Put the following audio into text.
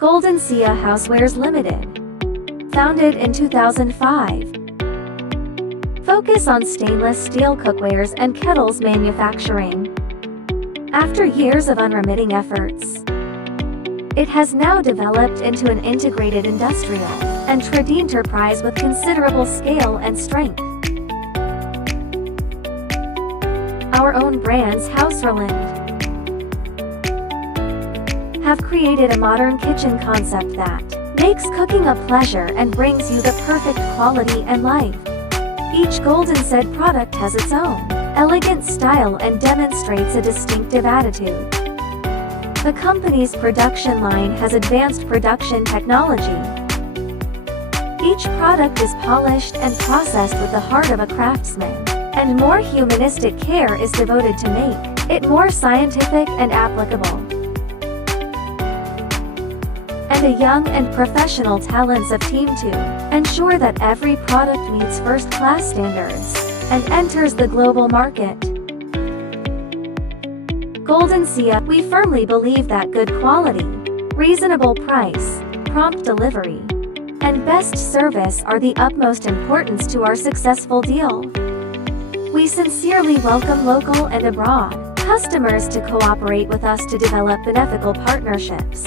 Goldensea Housewares Limited. Founded in 2005. Focus on stainless steel cookwares and kettles manufacturing. After years of unremitting efforts, it has now developed into an integrated industrial and trade enterprise with considerable scale and strength. Our own brands HausRoland have created a modern kitchen concept that makes cooking a pleasure and brings you the perfect quality and life. Each Goldensea product has its own elegant style and demonstrates a distinctive attitude. The company's production line has advanced production technology. Each product is polished and processed with the heart of a craftsman, and more humanistic care is devoted to make it more scientific and applicable. And a young and professional talents of team to ensure that every product meets first-class standards and enters the global market. Goldensea, we firmly believe that good quality, reasonable price, prompt delivery, and best service are the utmost importance to our successful deal. We sincerely welcome local and abroad customers to cooperate with us to develop beneficial partnerships.